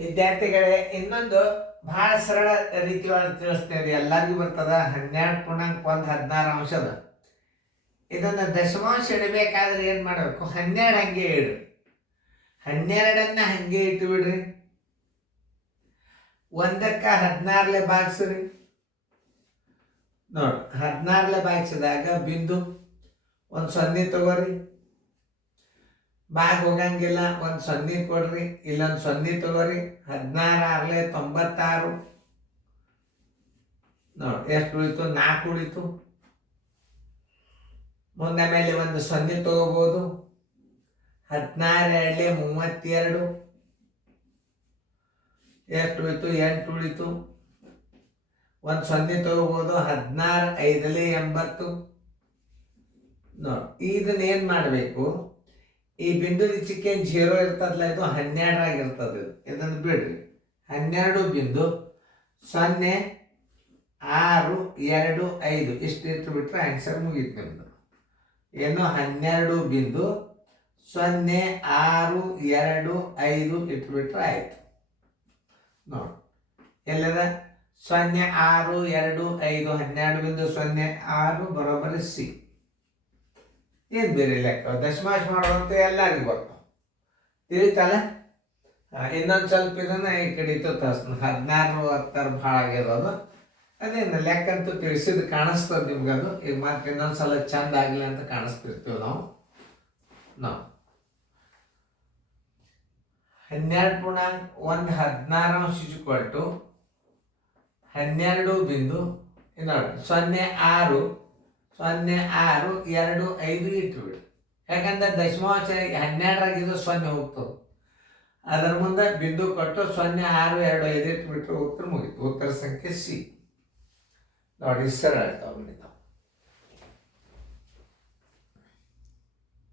ವಿದ್ಯಾರ್ಥಿಗಳೇ, ಇನ್ನೊಂದು ಬಹಳ ಸರಳ ರೀತಿ ಒಳಗೆ ತಿಳಿಸ್ತೇವೆ, ಎಲ್ಲರಿಗೂ ಬರ್ತದ. 12.1 16 ಇದನ್ನು ದಶಮಾಂಶ ಇಡಬೇಕಾದ್ರೆ ಏನು ಮಾಡಬೇಕು? 12 ಹಂಗೆ ಇಡ್ರಿ, 12 ಹಂಗೆ ಇಟ್ಟು ಬಿಡ್ರಿ. 1ಕ್ಕೆ 16 ಭಾಗಿಸ್ರಿ. ನೋಡಿ, 16 ಭಾಗಿಸಿದಾಗ ಬಿಂದು ಒಂದು 0 ತಗೋರಿ. ಬಾಗ್ ಹೋಗಂಗಿಲ್ಲ, ಒಂದು 0 ಕೊಡ್ರಿ, ಇಲ್ಲೊಂದು 0 ತಗೋರಿ. 16 6 96. ನೋಡಿ ಎಷ್ಟು ಉಳಿತು? 4 ಉಳಿತು. ಮುಂದೆ ಮೇಲೆ ಒಂದು 0 ತಗೋಬಹುದು. 16 2 32. ಎಷ್ಟು ಉಳಿತು? 8 ಉಳಿತು. ಒಂದು 0 ತಗೋಬಹುದು. 16 5 80. ನೋಡಿ, ಇದನ್ನ ಏನ್ ಮಾಡಬೇಕು? ಈ ಬಿಂದು ಚಿಕ್ಕ 0 ಇರ್ತದಲ್ಲ, ಇದು 12 ಆಗಿರ್ತದೆ. ಇದನ್ನು ಬಿಡ್ರಿ. 12 ಬಿಂದು 0 6 2 5 ಇಷ್ಟು ಇಟ್ಟು ಬಿಟ್ರೆ ಆನ್ಸರ್ ಮುಗೀತು ನಿಮ್ದು. ಏನು? 12 ಬಿಂದು 0 6 2 5 ಇಟ್ಟು ಬಿಟ್ರೆ ಆಯ್ತು. ನೋಡಿ ಎಲ್ಲದ? 0 6 2 5 12 ಬಿಂದು 0 6 ಬರೋಬ್ಬರಿ ಸಿ. ಏನು ಬೇರೆ ಲೆಕ್ಕ? ದಶಮಾಂಶ ಮಾಡೋದಂತ ಎಲ್ಲರಿಗೂ ಬರ್ತಾವ, ತಿಳಿತಲ್ಲ? ಇನ್ನೊಂದು ಸ್ವಲ್ಪ ಇದನ್ನ ಈ ಕಡೆ ಇತ್ತು ತರ್ಸ್ನ. 16 10 ಭಾಳ ಆಗಿರೋದು ಅದೇನು ಲೆಕ್ಕ ಅಂತೂ ತಿಳಿಸಿದ್ ಕಾಣಿಸ್ತದೆ ನಿಮ್ಗದು. ಈಗ ಮತ್ತೆ ಇನ್ನೊಂದ್ಸಲ ಚಂದ ಆಗಲಿ ಅಂತ ಕಾಣಿಸ್ತಿರ್ತೀವಿ ನಾವು. 12.1 16 12 ಬಿಂದು 0 6 0 6 2 5 ಇಟ್ಬಿಡಿ. ಯಾಕಂದ್ರೆ ದಶಮಾಂಶ 12 0 ಹೋಗ್ತದೆ. ಅದರ ಮುಂದೆ ಬಿಂದು ಕೊಟ್ಟು 0 6 2 5 ಇಟ್ಬಿಟ್ರೆ ಉತ್ತರ ಮುಗೀತು. ಉತ್ತರ ಸಂಖ್ಯೆ ಸಿ. ನೋಡಿ, ಸರಳ ಆಗ್ತಾವೆ.